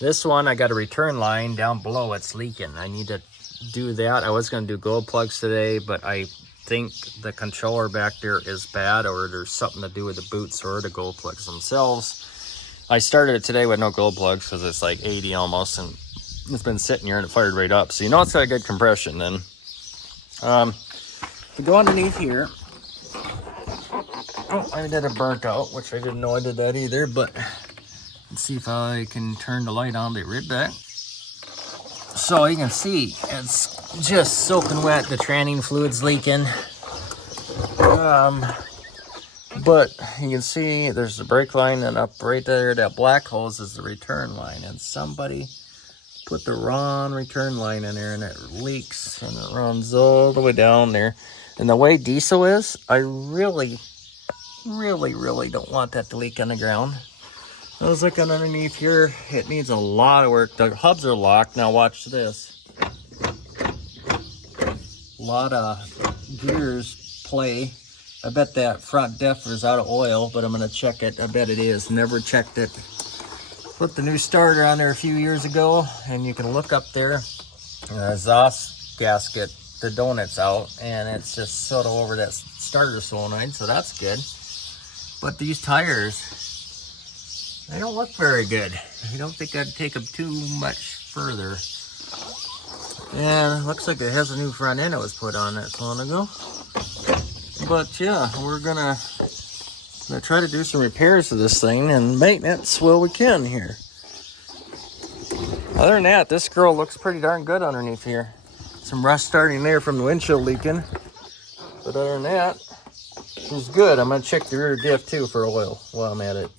This one, I got a return line down below. It's leaking. I need to do that. I was going to do gold plugs today, but I think the controller back there is bad, or there's something to do with the boots or the gold plugs themselves. I started it today with no gold plugs because it's like 80 almost, and it's been sitting here and it fired right up. So you know it's got a good compression then. If we go underneath here, oh, I did a burnt out, which I didn't know I did that either, but let's see if I can turn the light on. Be right back. So you can see it's just soaking wet. The tranning fluid's leaking. But you can see there's the brake line, and up right there, that black hose is the return line. And somebody put the wrong return line in there, and it leaks, and it runs all the way down there. And the way diesel is, I really don't want that to leak on the ground. I was looking underneath here. It needs a lot of work. The hubs are locked. Now watch this. A lot of gears play. I bet that front diff is out of oil, but I'm going to check it. I bet it is. Never checked it. Put the new starter on there a few years ago, and you can look up there. The exhaust gasket, the donut's out, and it's just sort of over that starter solenoid, so that's good. But these tires, they don't look very good. I don't think I'd take them too much further. And it looks like it has a new front end that was put on it so long ago. But yeah, we're gonna try to do some repairs to this thing and maintenance while we can here. Other than that, this girl looks pretty darn good underneath here. Some rust starting there from the windshield leaking. But other than that, she's good. I'm gonna check the rear diff too for oil while I'm at it.